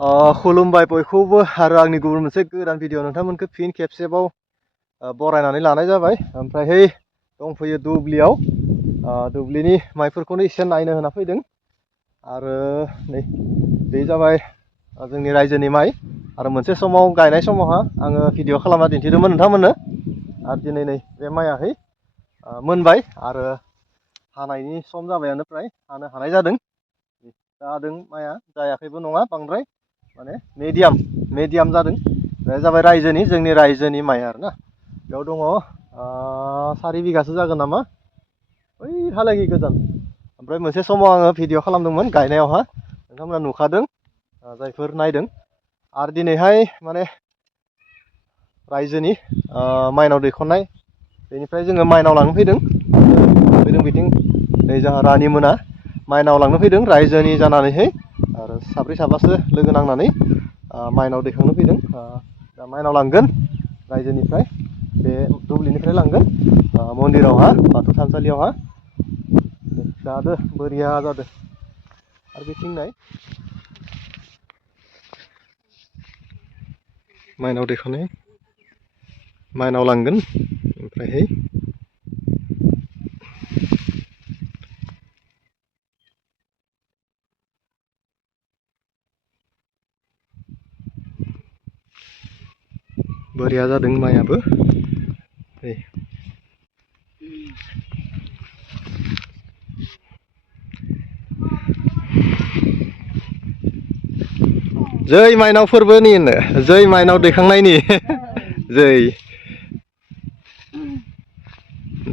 खुलुमबाय बयखौबो आरो आंनि गुबुन मोनसे गोदान भिडिअ नोंथांमोनखौ फिन खेबसेबाव बरायनानै लानाय जाबाय। ओमफ्राय दंफैयो दुब्लियाव दुब्लिनि माइफोरखौनो एसे नायनो होना फैदों। आरो नै बे जाबाय जोंनि रायजोनि माइ। आरो मोनसे समाव गायनाय समावहा आङो भिडिअ खालामना दिन्थिदोंमोन नोंथांमोननो। आरो दिनै नै बे माइयाहै मोनबाय आरो हानायनि सम जाबायानो, फ्राय हानो हानाय जादों। माइया जायाखैबो नङा बांद्राय, माने मिडियाम जादों। बे जाबाय जोंनि रायजोनि माइ आरोना। बेयाव दङ 4 बिगासो जागोन नामा, बैहालागि गोजान। ओमफ्राय मोनसे समाव आङो भिडिअ खालामदोंमोन गायनायावहा, नोंथांमोना नुखादों जायफोर नायदों। आरो दिनैहाय माने रायजोनि माइनाव दैखरनाय, बेनिफ्राय जोङो माइनाव लांनो फैदों बिथिं नै जोंहा रानिमोना माइनाव लांनो फैदों रायजोनि जानानैहाय। आरो 4 5 लोगो नांनानै माइनाव दैखांनो फैदों। दा माइनाव लांगोन रायजोनिफ्राय, बे दुब्लिनिफ्राय लांगोन मन्दिरावहा, बाथौ थानसालियावहा। जादो बोरिया जादो। आरो बिथिं नाय माइनाव दैखांनाय, माइनाव लांगोन ओमफ्रायहाय बोरिया जादों माइयाबो। जै माइनाव फोरबोनि, जै माइनाव दैखांनायनि जै।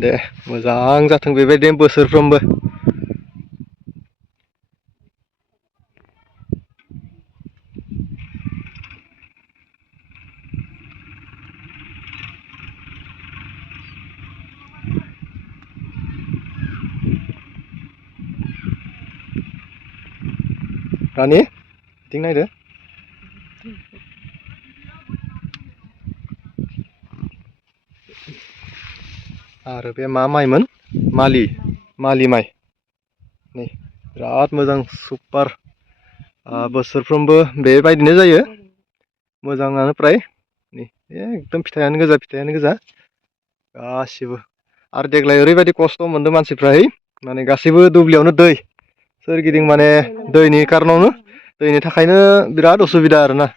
दे मोजां जाथों बेबायदिनो बोसोरफ्रोमबो। रानि बिथिं नायदो। आरो बे मा माइमोन, मालि माइ। नै बिराद मोजां सुपार। बोसोरफ्रोमबो बेबायदिनो जायो, मोजाङानो फ्राय। नै एकदम फिथाइयानो गोजा गासिबो। आरो देग्लाय ओरैबायदि खस्थ' मोनदों मानसिफ्राहै, माने गासैबो दुब्लियावनो दै सोरगिदिं, माने दैनि कारनावनो, दैनि थाखायनो बिराद असुबिदा आरोना।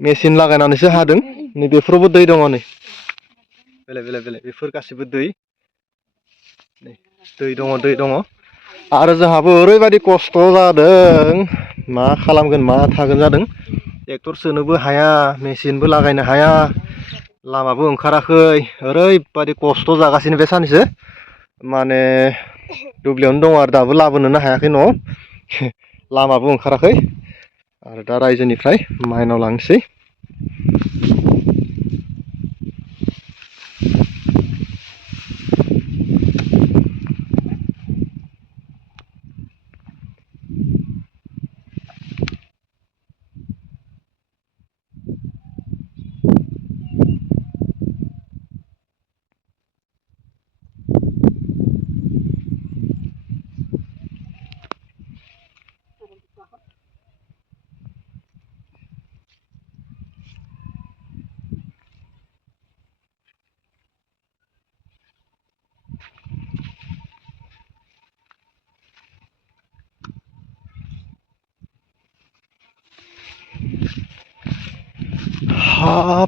मेचिन लागायनानैसो हादों। नै बेफोरावबो दै दङ, नै बेलेग बेफोर गासिबो दै दङ। आरो जोंहाबो ओरैबायदि खस्थ' जादों, मा खालामगोन मा थागोन जादों। ट्रेक्टर सोनोबो हाया, मेचिनबो लागायनो हाया, लामाबो ओंखाराखै। ओरैबादि खस्थ' जागासिनो बे साननैसो, माने दुब्लियावनो दङ आरो दाबो लाबोनोनो हायाखै न'आव। लामाबो ओंखाराखै। आरो दा रायजोनिफ्राय माइनाव लांनोसै।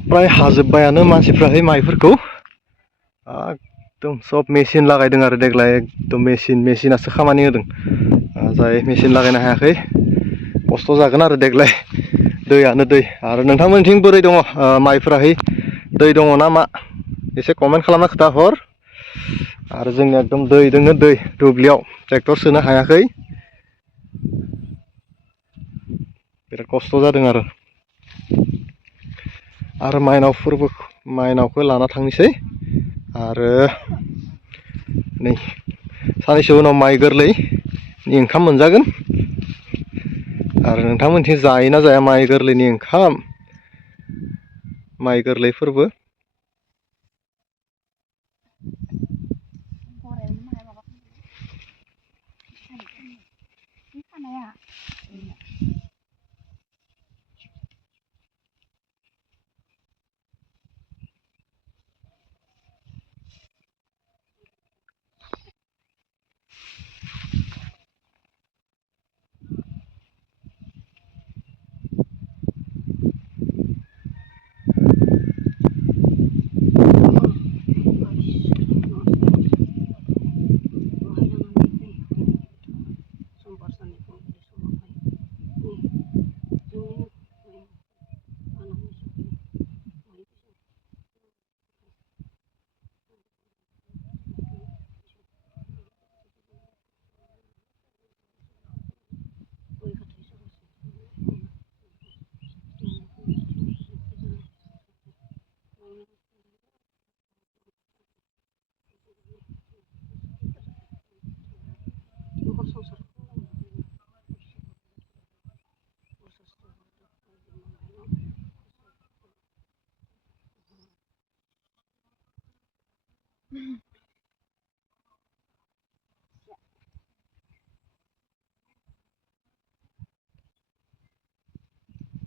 प्राय हाजोब्बायानो मानसिफ्राहै माइफोरखौ। एकदम सब मेचिन लागायदों आरो देग्लाय, एकदम मेचिनासो खामानि होदों। जाय मेचिन लागायनो हायाखै, खस्थ' जागोन आरो देग्लाय। दैयानो दै। आरो नोंथांमोननिथिं बोरै दङ माइफोराहै, दै दङ ना मा? एसे कमेन्ट खालामना खोथा हर। आरो जोंनिया एकदम दै दोङो, दै दुब्लियाव ट्रेक्टर सोनो हायाखै। बिराद खस्थ' जादों आरो माइनावखौ लाना थांनोसै। आरो नै साननैसो उनाव माइ गोरलैनि ओंखाम मोनजागोन। आरो नोंथांमोनथिं जायोना जाया माइ गोरलैनि ओंखाम, माइ गोरलै फोरबो?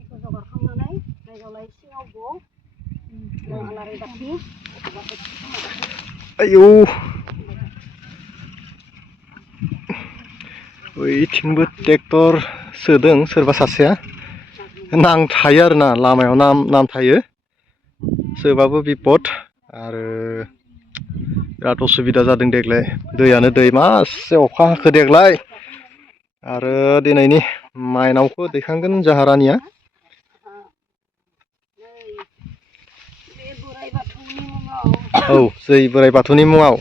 Ikut jogor खालामनानै जायगायावलाय सिङाव बो आलारि बाथि आयौ बैथिंबो ट्रेक्टर सोदों सोरबा सासेया नांथायो आरोना लामायाव नाम थायो सोबाबो बिपद आरो बिराद असुबिदा जादों देग्लाय दैयानो दै मासे अखा हाखो देग्लाय आरो दिनैनि माइनावखौ दैखांगोन जाहा रानिया औ जै बोराइ बाथौनि मुङाव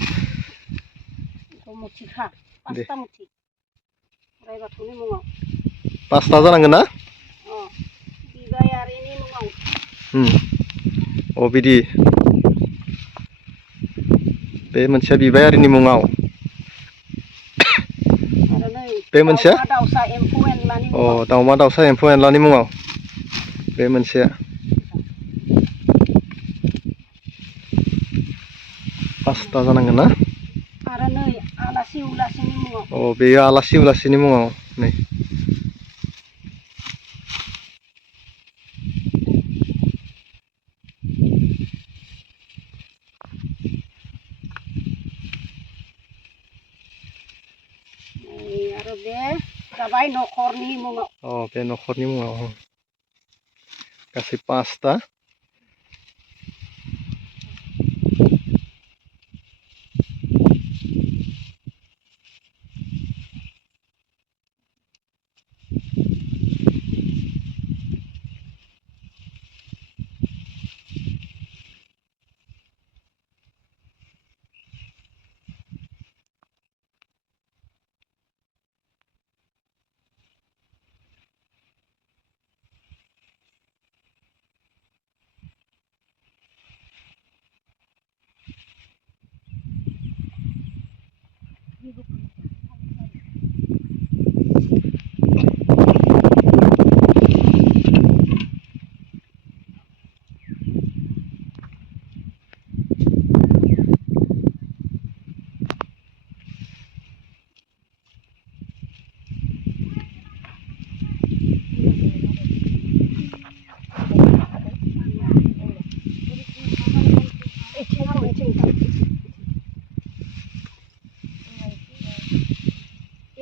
पासता जानांगोन ना अ बिदि बे मोनसेया बिबायारिनि मुङाव बे मोनसेया अ दाउमा दाउसा एम्फौ एनलानि मुङाव बे मोनसेया पासता जानांगोन ना आरो नै आलासि उलासिनि मुङाव अ बेयो आलासि उलासिनि मुङाव नै आरो बे जाबाय न'खरनि मुङाव अ बे न'खरनि मुङाव गासै पासता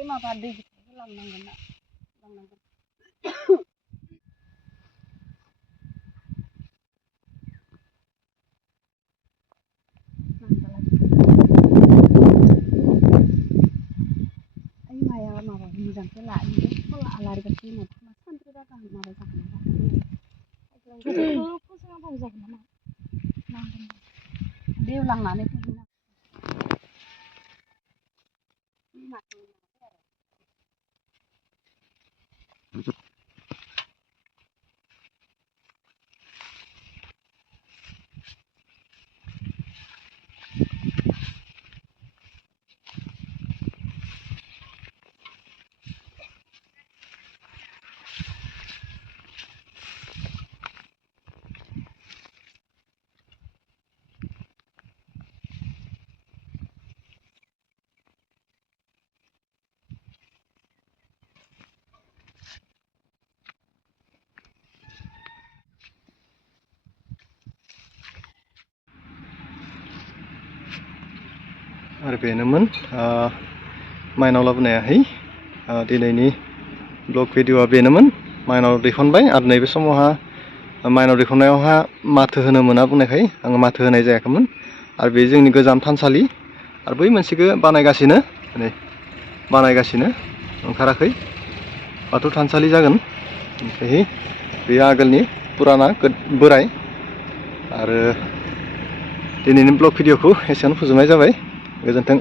माबा दै लांनांगोन ना लांनांगोन माया माबा मोजांसो लायो आलारि बाथि सानद्रि माबा जागोन नामा दैयाव लांनानै आरो बेनोमोन माइनाव लाबोनायाहै दिनैनि ब्लग भिडिअआ बेनोमोन माइनाव दैखनबाय आरो नैबे समावहा माइनाव दैखननायावहा माथो होनो मोना बुंनायखाय आङो माथो होनाय जायाखैमोन आरो बे जोंनि गोजाम थानसालि आरो बै मोनसेखौ बानायगासिनो नै बानायगासिनो ओंखाराखै बाथौ थानसालि जागोन ओमफ्राय बे आगोलनि पुराना बोराय आरो दिनैनि ब्लग भिडिअखौ एसेयावनो फोजोबनाय जाबाय गोजोन्थों।